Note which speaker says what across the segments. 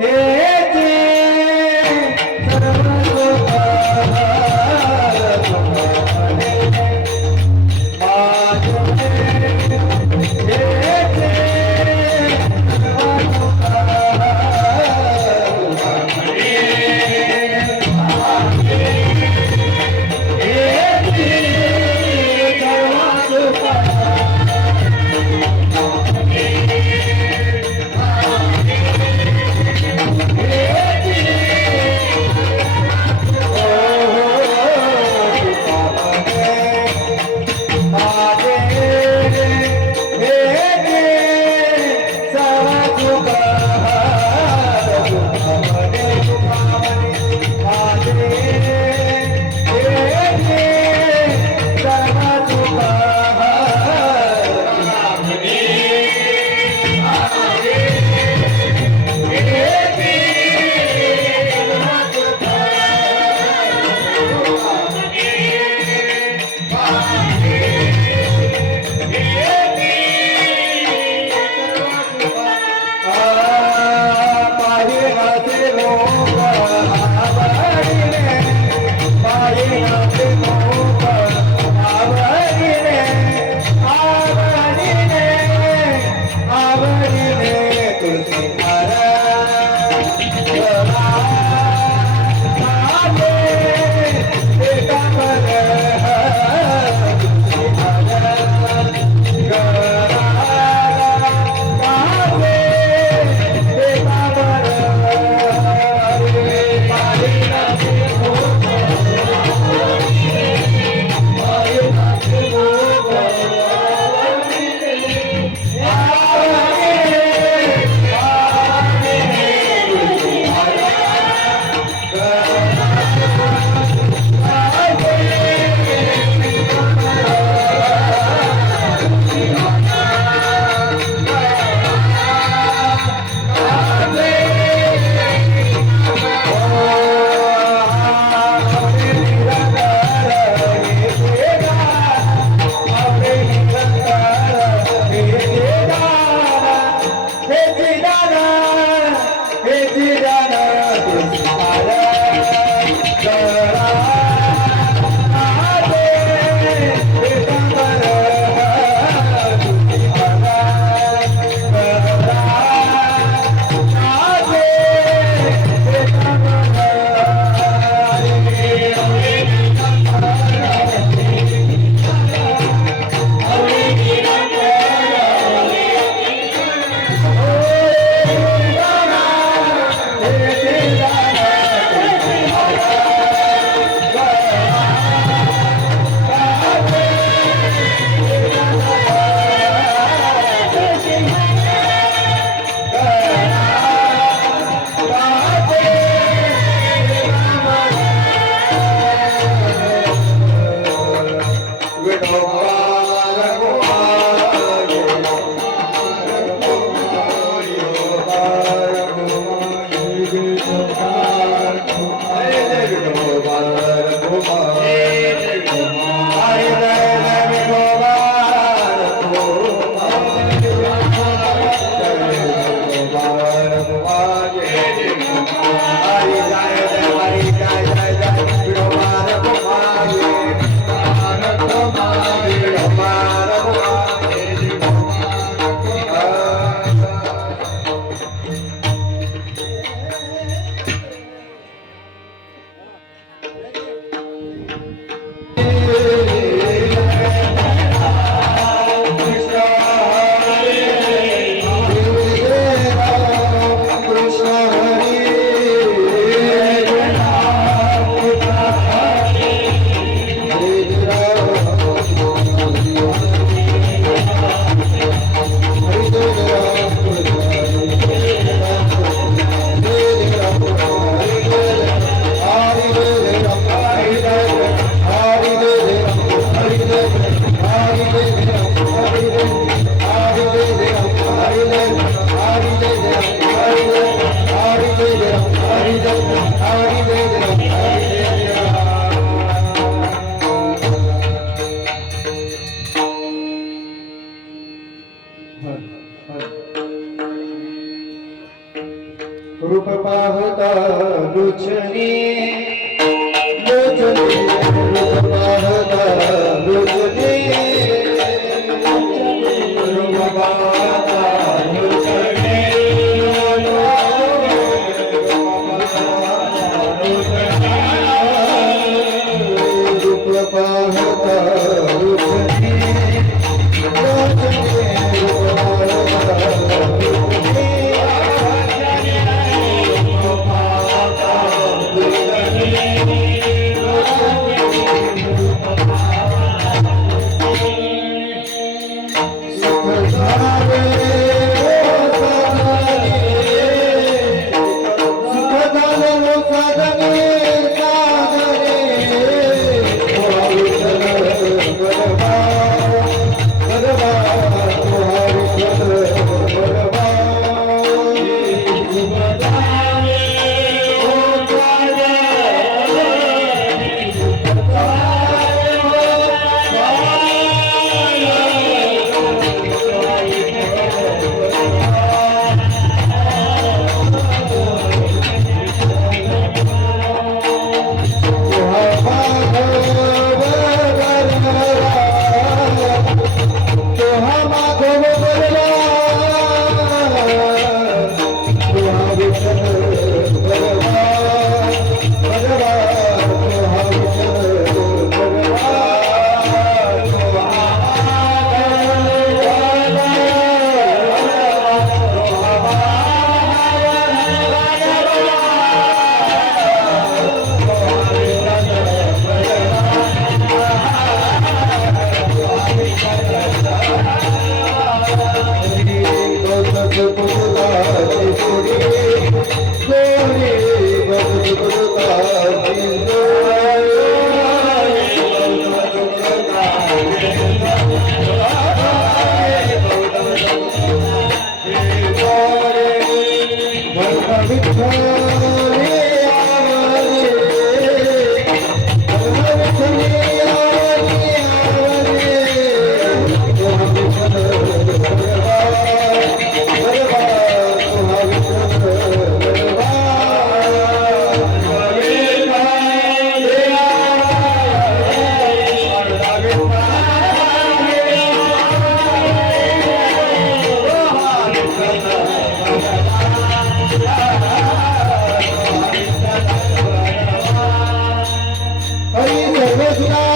Speaker 1: Hey! लुचनी लुचनी Judah.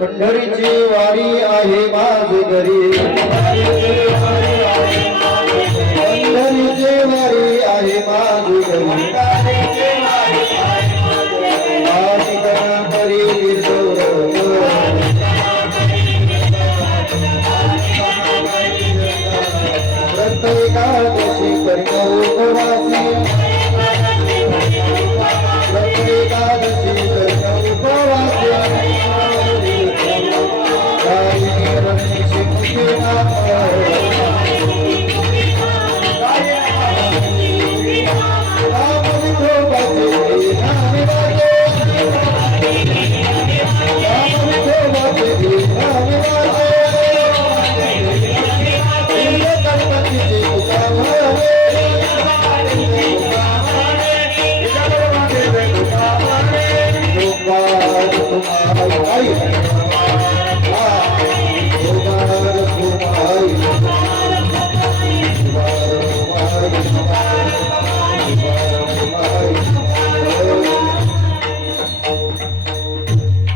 Speaker 1: पंढरीची वारी आहे माझ घरी.